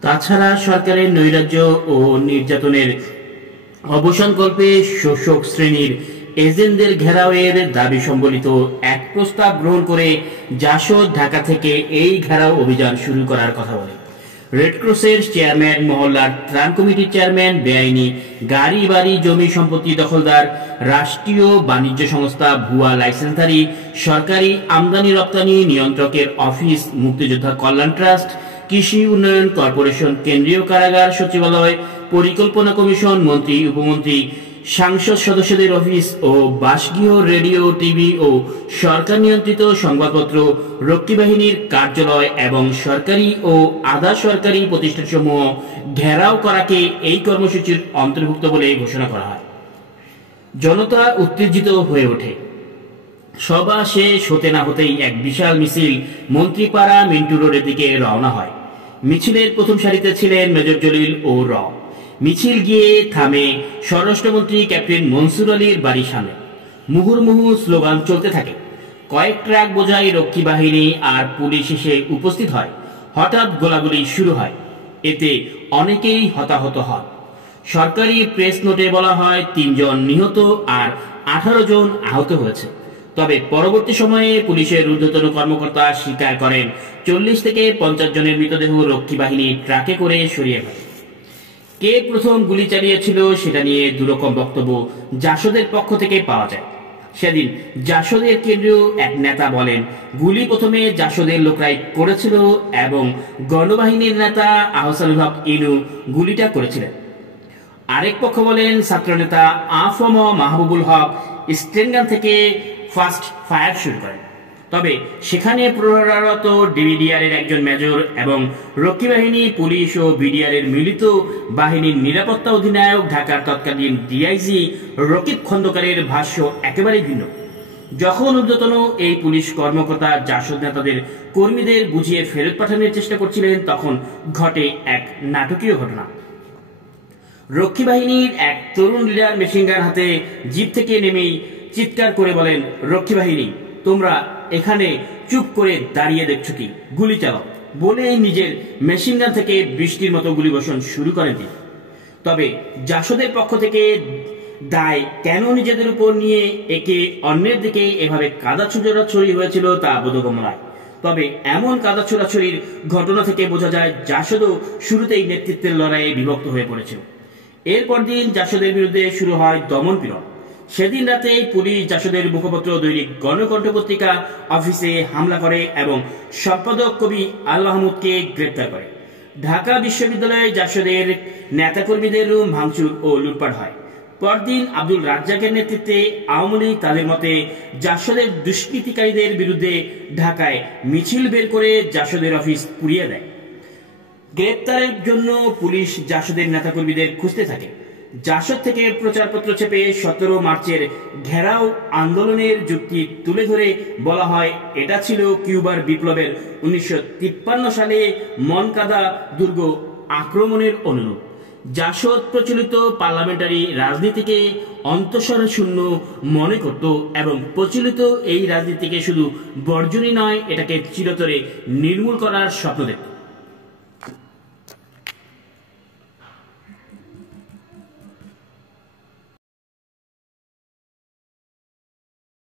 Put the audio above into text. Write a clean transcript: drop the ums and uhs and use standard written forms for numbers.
তাছাড়া সরকারের নৈরাজ্য ও নির্যাতনের অবসানকল্পে শোষক শ্রেণীর এজেন্টদের ঘেরাওয়ের দাবি সম্বলিত এক প্রস্তাব গ্রহণ করে জাসদ ঢাকা থেকে এই ঘেরাও অভিযান শুরু করার কথা বলে। রেডক্রসের চেয়ারম্যান, মহল্লার ত্রাণ কমিটির চেয়ারম্যান, বেআইনি গাড়ি বাড়ি জমি সম্পত্তি দখলদার, রাষ্ট্রীয় বাণিজ্য সংস্থা, ভুয়া লাইসেন্সধারী, সরকারি আমদানি রপ্তানি নিয়ন্ত্রকের অফিস, মুক্তিযোদ্ধা কল্যাণ ট্রাস্ট, কৃষি উন্নয়ন কর্পোরেশন, কেন্দ্রীয় কারাগার সচিবালয়, পরিকল্পনা কমিশন, মন্ত্রী উপমন্ত্রী, সাংসদ সদস্যদের অফিস ও বাসগৃহ, রেডিও, টিভি ও সরকার নিয়ন্ত্রিত সংবাদপত্র, রক্ষী বাহিনীর কার্যালয় এবং সরকারি ও আধা সরকারি প্রতিষ্ঠানসমূহ ঘেরাও করাকে এই কর্মসূচির অন্তর্ভুক্ত বলে ঘোষণা করা হয়। জনতা উত্তেজিত হয়ে ওঠে। সভা শেষ হতে না হতেই এক বিশাল মিছিল মন্ত্রীপাড়া মিন্টু রোডের দিকে রওনা হয়। মিছিলের প্রথম সারিতে ছিলেন মেজর জলিল ও র। মিছিল গিয়ে থামে স্বরাষ্ট্রমন্ত্রী ক্যাপ্টেন মনসুর আলীর বাড়ির সামনে। মুহুর্মুহু স্লোগান চলতে থাকে। কয়েক ট্রাক বোঝাই রক্ষী বাহিনী আর পুলিশ এসে উপস্থিত হয়। হঠাৎ গোলাগুলি শুরু হয়। এতে অনেকেই হতাহত হন। সরকারি প্রেস নোটে বলা হয় ৩ জন নিহত আর ১৮ জন আহত হয়েছে। তবে পরবর্তী সময়ে পুলিশের ঊর্ধ্বতন কর্মকর্তা স্বীকার করেন ৪০ থেকে ৫০ জনের মৃতদেহ রক্ষী বাহিনী ট্রাকে করে সরিয়ে ফেলে। কে প্রথম গুলি চালিয়েছিল সেটা নিয়ে দুরকম বক্তব্য জাসদের পক্ষ থেকে পাওয়া যায়। সেদিন জাসদের কেন্দ্রীয় এক নেতা বলেন, গুলি প্রথমে জাসদের লোকরাই করেছিল এবং গণবাহিনীর নেতা আহসানুল হক ইনু গুলিটা করেছিলেন। আরেক পক্ষ বলেন, ছাত্রনেতা আফম মাহবুবুল হক স্টেনগান থেকে ফার্স্ট ফায়ার শুরু করেন। তবে সেখানে প্রহরারত ডিভিডিআরের একজন মেজর এবং রক্ষী বাহিনী, পুলিশ ও বিডিআরের মিলিত বাহিনীর নিরাপত্তা অধিনায়ক ঢাকার তৎকালীন ডিআইজি রকিব খন্দকারের ভাষ্য একেবারেই ভিন্ন। যখন ঊর্ধ্বতন এই পুলিশ কর্মকর্তা জাসদ নেতাদের কর্মীদের বুঝিয়ে ফেরত পাঠানোর চেষ্টা করছিলেন, তখন ঘটে এক নাটকীয় ঘটনা। রক্ষী বাহিনীর এক তরুণ লিডার মেশিনগান হাতে জিপ থেকে নেমেই চিৎকার করে বলেন, রক্ষী বাহিনী, তোমরা এখানে চুপ করে দাঁড়িয়ে দেখছো কি? গুলি চালাও বলে নিজের মেশিনগান থেকে বৃষ্টির মতো গুলিবর্ষণ শুরু করেন তিনি। তবে জাসদের পক্ষ থেকে দায় কেন নিজেদের উপর নিয়ে একে অন্যের দিকে এভাবে কাদা ছোড়াছড়ি হয়েছিল তা বোধগম্য নয়। তবে এমন কাদা ছোড়াছড়ির ঘটনা থেকে বোঝা যায় জাসদও শুরুতেই নেতৃত্বের লড়াইয়ে বিভক্ত হয়ে পড়েছিল। এরপর দিন জাসদের বিরুদ্ধে শুরু হয় দমন-পীড়ন। সেদিন রাতে পুলিশ জাসদের মুখপত্র দৈনিক গণকণ্ঠ পত্রিকা অফিসে হামলা করে এবং সম্পাদক কবি আল মাহমুদকে গ্রেপ্তার করে। ঢাকা বিশ্ববিদ্যালয়ে জাসদের নেতাকর্মীদের রুম ভাঙচুর ও লুটপাট হয়। পরদিন আব্দুল রাজ্জাকের নেতৃত্বে আওয়ামী লীগ তাদের মতে জাসদের দুষ্কৃতিকারীদের বিরুদ্ধে ঢাকায় মিছিল বের করে জাসদের অফিস পুড়িয়ে দেয়। গ্রেপ্তারের জন্য পুলিশ জাসদের নেতাকর্মীদের খুঁজতে থাকে। জাসদ থেকে প্রচারপত্র চেপে ১৭ মার্চের ঘেরাও আন্দোলনের যুক্তি তুলে ধরে বলা হয়, এটা ছিল কিউবার বিপ্লবের ১৯৫৩ সালে মনকাদা দুর্গ আক্রমণের অনুরূপ। জাসদ প্রচলিত পার্লামেন্টারি রাজনীতিকে অন্তঃসার শূন্য মনে করত এবং প্রচলিত এই রাজনীতিকে শুধু বর্জনই নয়, এটাকে চিরতরে নির্মূল করার স্বপ্ন দেখত।